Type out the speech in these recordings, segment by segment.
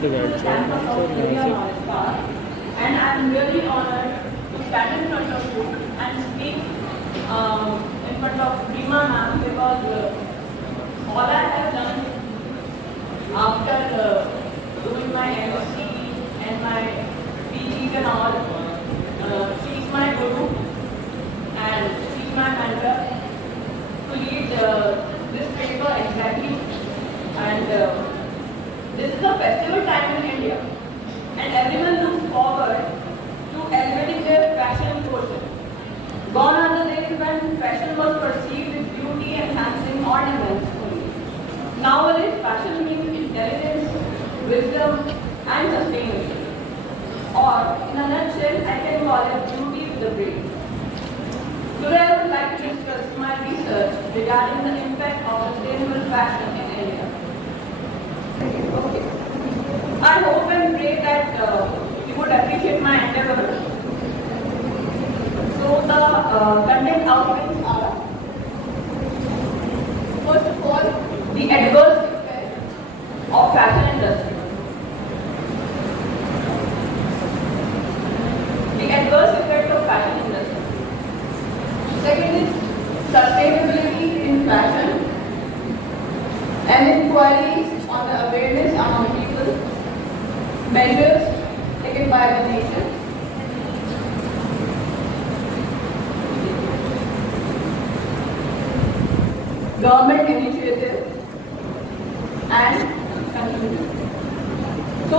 the guide campus of India Knowledge Park, and I am really honored to stand in front of you and speak in front of Rima ma'am, because all I have done after doing my MSc and my PGs and all, she is my guru and she is my mentor to lead this paper exactly. And this is a festival time in India, and everyone looks forward to elevating their fashion quotient. Gone are the days when fashion was perceived with beauty enhancing ornaments only. Nowadays, fashion means intelligence, wisdom, and sustainability. Or, in a nutshell, I can call it beauty with the brain. Today, I would like to discuss my research regarding the impact of sustainable fashion in India. Okay. I hope and pray that you would appreciate my endeavor. So the content outlines are, first of all, the adverse effect of fashion industry. The adverse effect of fashion industry. Second is sustainability in fashion and inquiries on the awareness among people, measures taken by the nation. Government initiative and conclusion. So,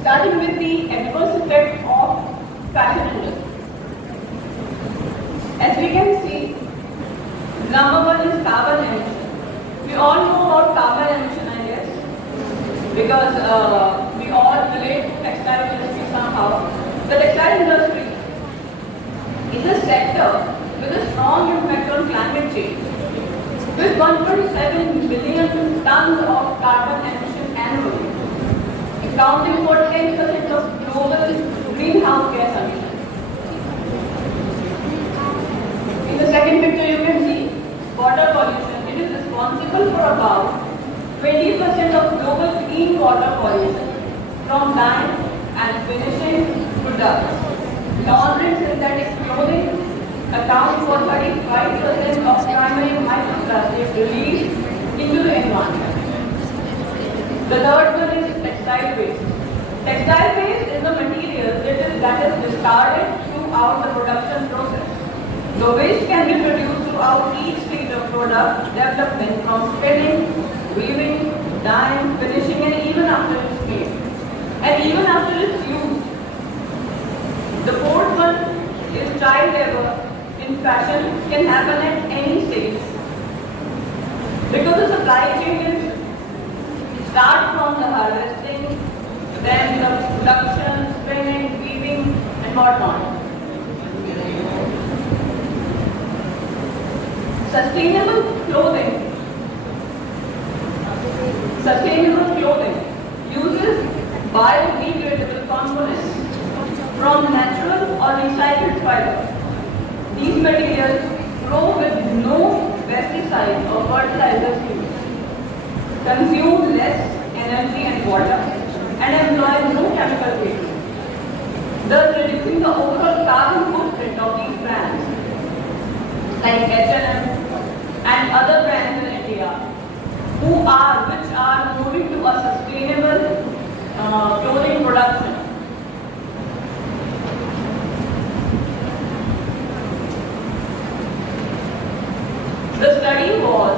starting with the adverse effect of fashion industry. As we can see, number one is carbon emission. We all know about carbon emission, I guess, because we all relate to textile industry somehow. The textile industry is a sector with a strong impact on climate change, with 1.7 billion tons of carbon emission annually, accounting for 10% of global greenhouse gas emissions. In the second picture, you can see water pollution. It is responsible for about 20% of global clean water pollution from dyeing and finishing products. Laundering synthetic clothing accounts for 35% of primary microplastics released into the environment. The third one is textile waste. Textile waste is the material that is discarded throughout the production process. The waste can be produced throughout each stage of product development, from spinning, weaving, dyeing, finishing, and even after it's made, and even after it's used. The fourth one is child labor in fashion can happen at any stage, because the supply chain is start from the harvesting, then the production, spinning, weaving, and whatnot. Sustainable clothing. Sustainable clothing uses biodegradable components from natural or recycled fiber. These materials grow with no pesticides or fertilizers used, consume less energy and water, and employ no chemical waste, thus reducing the overall carbon footprint of these brands like H&M and other brands in India, which are moving to a sustainable clothing production. The study was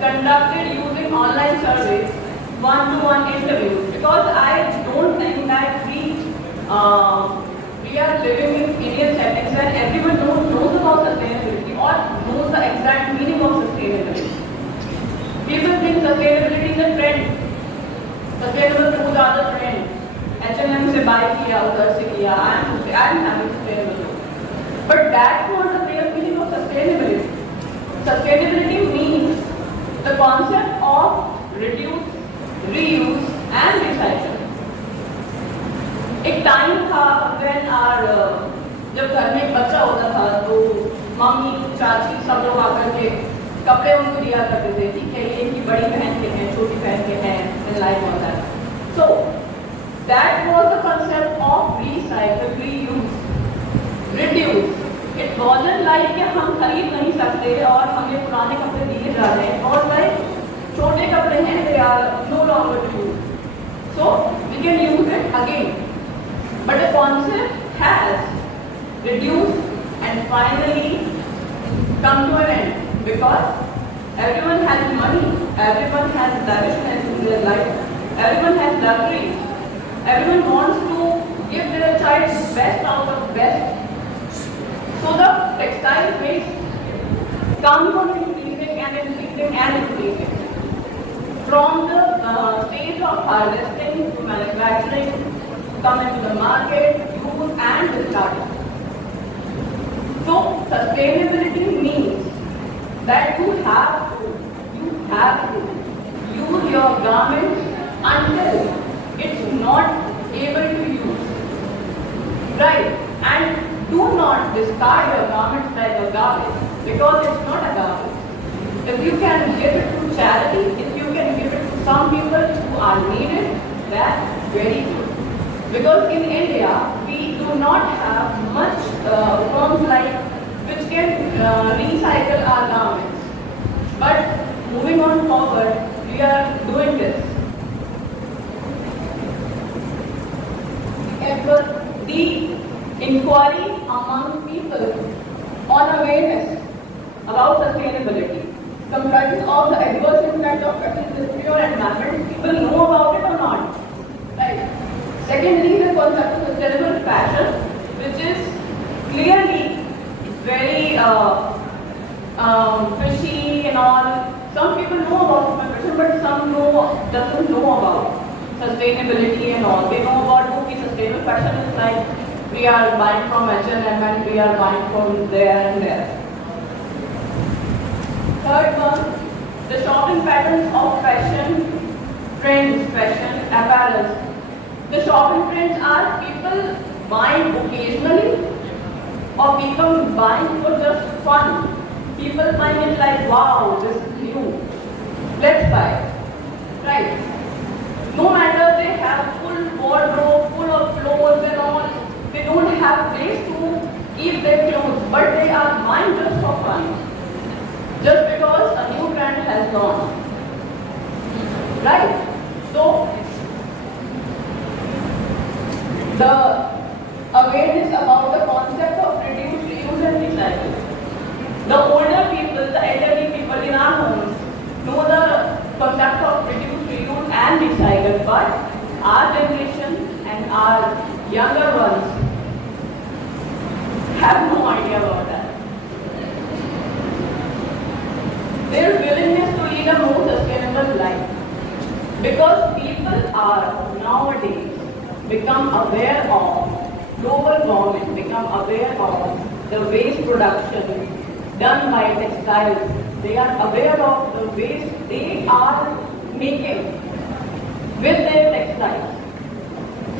conducted using online surveys, one-to-one interviews, because I don't think that we are living in Indian settings where everyone knows about sustainability or knows the exact meaning of sustainability. People think sustainability is a trend. Sustainable foods are the trend. H&M से buy किया, उधर से किया. I am having sustainable food. But that's not the real meaning of sustainability. Sustainability means the concept of reduce, reuse, and recycle. एक time था when जब घर में एक बच्चा होता था तो मम्मी, चाची सब लोग आकर के कपड़े उनको दिया करते थे, ठीक है, ये इनकी बड़ी बहन के हैं, छोटी बहन के हैं, लाइक होता है. So That was the concept of recycle, reuse, reduce. It wasn't like कि हम खरीद नहीं सकते और हमें पुराने कपड़े दिए जा रहे हैं और like छोटे कपड़े हैं they are no longer to use. So we can use it again. But the concept has reduced and finally come to an end because everyone has money, everyone has lavishness in their life, everyone has luxury, everyone wants to give their child best out of best. So the textile waste comes on increasing and increasing and increasing. From the stage of harvesting to manufacturing, come into the market, use and discard. So sustainability means that you have to use your garments until it's not able to use. Right? And do not discard your garments like a garbage because it's not a garbage. If you can give it to charity, if you can give it to some people who are needed, that's very good. Because in India, we do not have much firms like which can recycle our garments. But moving on forward, we are doing this. The inquiry among people on awareness about sustainability comprises of the adverse impact of textile on environment. People know about it or not? Right. Secondly, the concept of sustainable fashion, which is clearly very fishy and all. Some people know about fashion, but some doesn't know about sustainability and all. They know about okay, sustainable fashion is like we are buying from H&M and we are buying from there and there. Third one, the shopping patterns of fashion trends, fashion apparel. The shopping trends are people buying occasionally or people buying for just fun. People find it like, wow, this is new. Let's buy it. Right? No matter they have full wardrobe, full of clothes and all, they don't have place to keep their clothes, but they are buying just for fun. Just because a new trend has gone. Right? So, the awareness about the concept of reduce, reuse and recycle. The older people, the elderly people in our homes know the concept of reduce, reuse and recycle, but our generation and our younger ones have no idea about that. Their willingness to lead a more sustainable life. Because people are nowadays become aware of global warming, become aware of the waste production done by textiles. They are aware of the waste they are making with their textiles.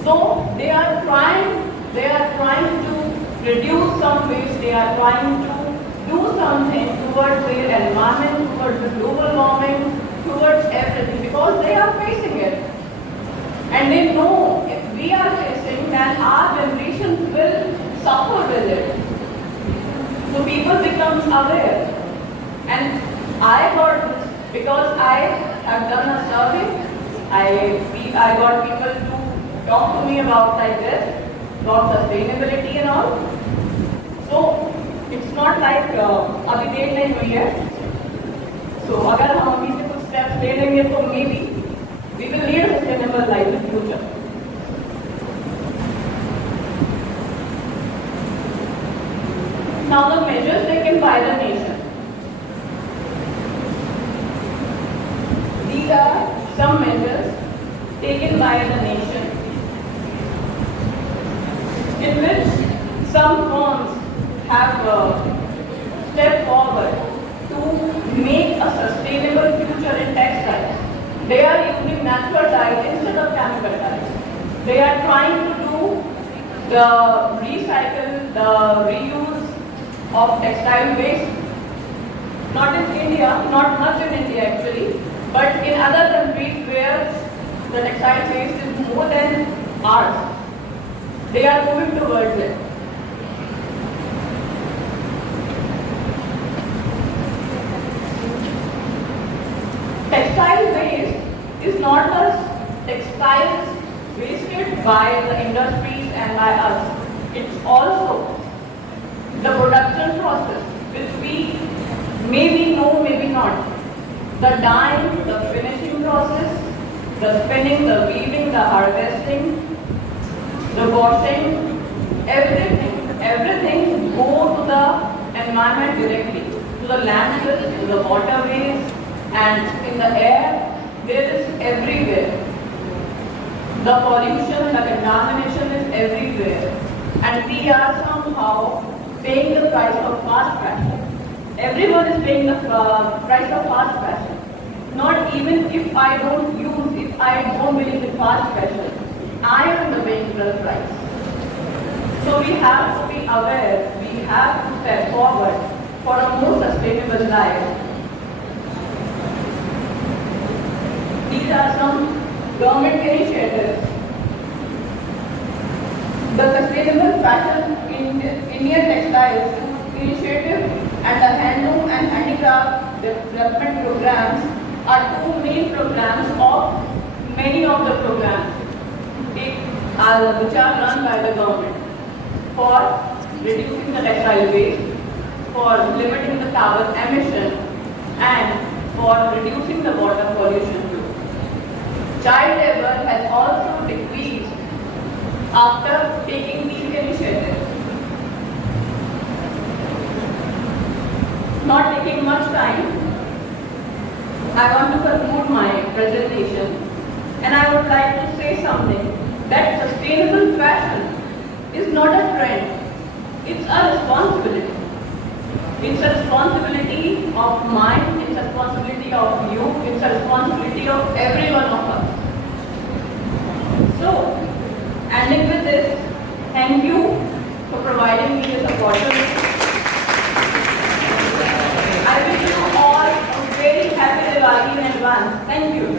So they are trying to reduce some waste, they are trying to do something towards their environment, towards the global warming, towards everything because they are facing it. And they know if we are facing then our generation will suffer with it. So people become aware. And I got this because I have done a survey. I got people to talk to me about like this, about sustainability and all. So it's not like अभी देर नहीं हुई है. So अगर हम अभी से कुछ steps ले लेंगे तो maybe we will lead a sustainable life in future. Now the measures taken by the nation. These are some measures taken by the nation in which some firms have stepped forward to make a sustainable future in textiles. They are using natural dyes instead of chemical dyes. They are trying to do the recycle, the reuse of textile waste. Not in India, not much in India actually, but in other countries where the textile waste is more than ours. They are moving towards it. Textile waste is not just textiles wasted by the industries and by us. It's also the production process, which we maybe know, maybe not. The dyeing, the finishing process, the spinning, the weaving, the harvesting, the washing, everything go to the environment directly, to the landfills, to the waterways, and in the air. There is everywhere. The pollution, the contamination is everywhere, and we are somehow paying the price of fast fashion. Everyone is paying the price of fast fashion. Not even if I don't believe in fast fashion, I am the paying the price. So we have to be aware, we have to step forward for a more sustainable life. These are some government initiatives. The Sustainable Fashion in Indian Textiles Initiative and the Handloom and Handicraft Development Programs are two main programs of many of the programs which are run by the government for reducing the textile waste, for limiting the carbon emission, and for reducing the water pollution too. Child labor has also decreased after taking these initiatives. Not taking much time, I want to conclude my presentation, and I would like to say something that sustainable fashion is not a trend, it's a responsibility. It's a responsibility of mine, it's a responsibility of you, it's a responsibility of every one of us. So, ending with this, thank you for providing me this opportunity. I wish you all a very happy Diwali in advance. Thank you.